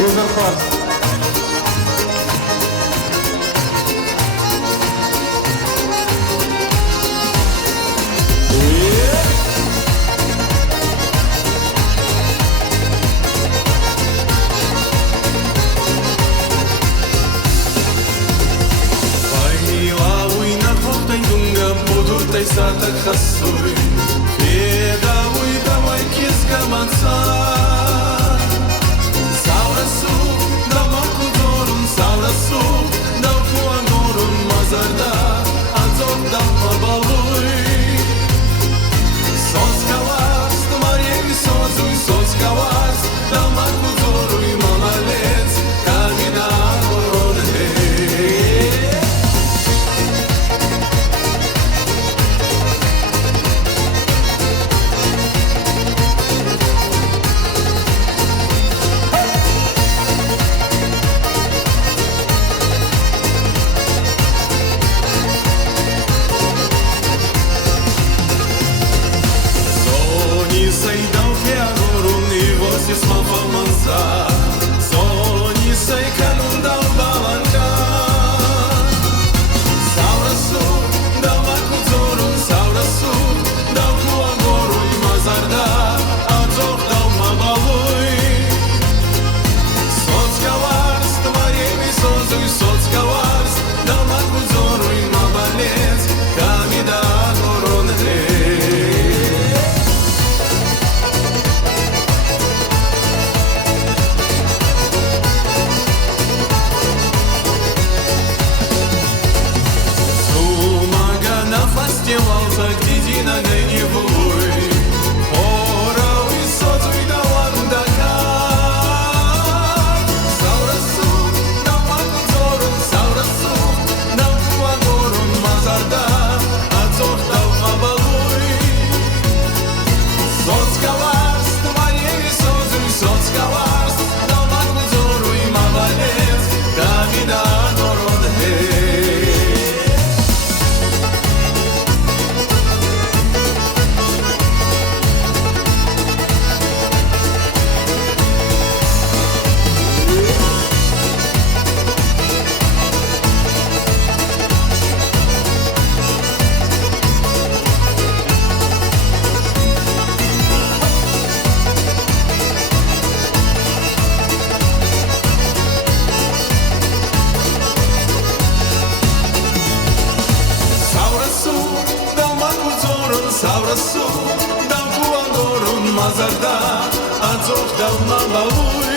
User first. Sata khasui eda uida mai kiska mansa saurasu da makudorun saurasu da kuangorun mazarda azok da babalui soskawas marievi sozui soskawas da makudorui mamalets kamina koronhe Sei dau che agoruni vosi smava manza Sogni sei che non dau balanca Saura su, dau macuzorun Saura su, dau cu agorui mazarda Azok dau mabalui Soțka wars, tmariemi sozui Soțka wars, dau macuzorui mabalez Kamida goronhe Малта, где дина не vui Ora ui sozui da wandaka Saurasu, da makuzorun Saurasu, da kuagorun mazarda Azor da mabalui Soțka wars, tmariemi sozui Soțka wars, da makuzorui mabalez Kamida goronhe Saurasu, dau cu angorun mazarda Azok dau mabalui